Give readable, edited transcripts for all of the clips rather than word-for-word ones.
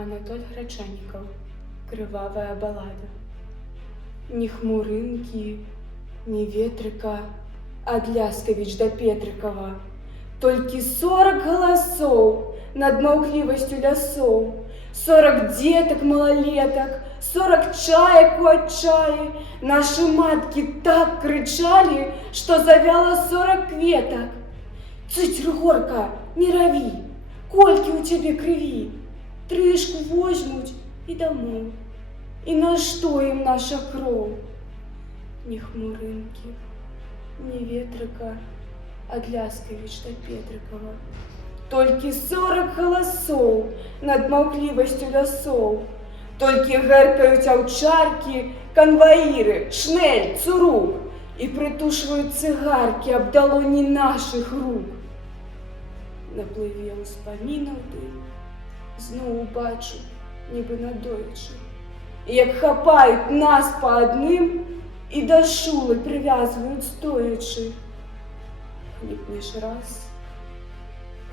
Анатоль Грачанікаў. Крывавая балада. Ні хмурынкі, ні ветрыка, ад Ляскавіч да Петрыкава. Толькі 40 галасоў над маўклівасцю лясоў, 40 дзетак малалетак, 40 чаек у адчаі. Нашы маткі так крычалі, што завяла 40 кветак. Цыць, Рыгорка, не раві, колькі ў цябе крыві. Трышку возьмуць і дамоў. І нашто ім наша кроў? Ні хмурынкі, ні ветрыка, ад Ляскавіч да Петрыкава. Толькі 40 галасоў над маўклівасцю лясоў. Толькі гэркаюць аўчаркі, канваіры, шнель, цурук і прытушваюць цыгаркі аб далоні нашых рук. Наплыве ўспамінаў дым, зноў убачу, нібы надоечы, як хапаюць нас па адным і да шулы прывязваюць стоячы. Хліпнеш раз,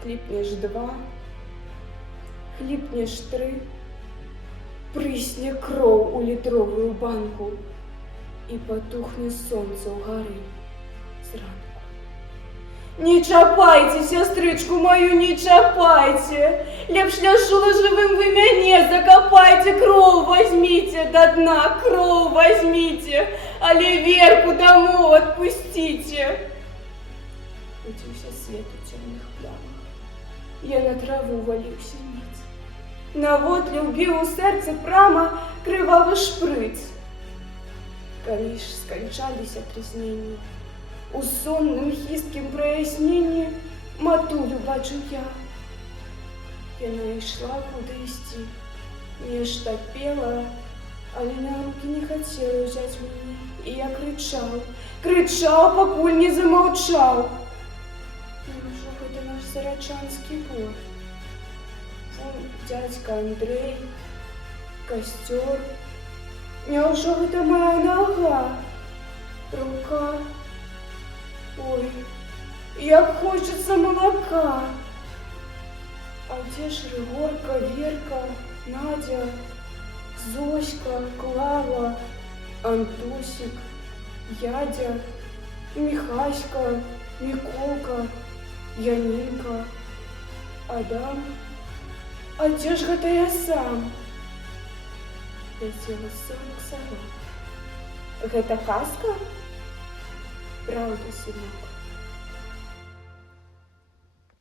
хліпнеш два, хліпнеш тры, прысне кроў у літровую банку і патухне сонца ўгары зранку. Не чапайце, сястрычку маю, не чапайце! Лепш ля шулы жывым вы мяне закапайце, кроў возьміце да дна, кроў возьміце, але Верку дамоў адпусціце. Уціўся свет у цёмных плямах. Я на траву валіўся ніц. Наводле ўбіў у сэрцы прама крывавы шпрыц. Калі ж сканчаліся трызненні, у сонным хісткім праясненні матулю бачу я. Яна ішла куды ісці, нешта пела, але на рукі не хацела ўзяць мяне. І я крычаў, пакуль не замаўчаў. Няўжо гэта наш зарачанскі бор? Вон дзядзька Андрэй, касцёр. Няўжо гэта мая нага, рука? Ой, як хочется молока. А где ж Рыгорка, Верка, Надя, Зоська, Клава, Антусик, Ядя, Михаська, Миколка, Янинка, Адам? А где ж гэта я сам? Ляцела сорок сорок. Гэта казка? Правда, сынок.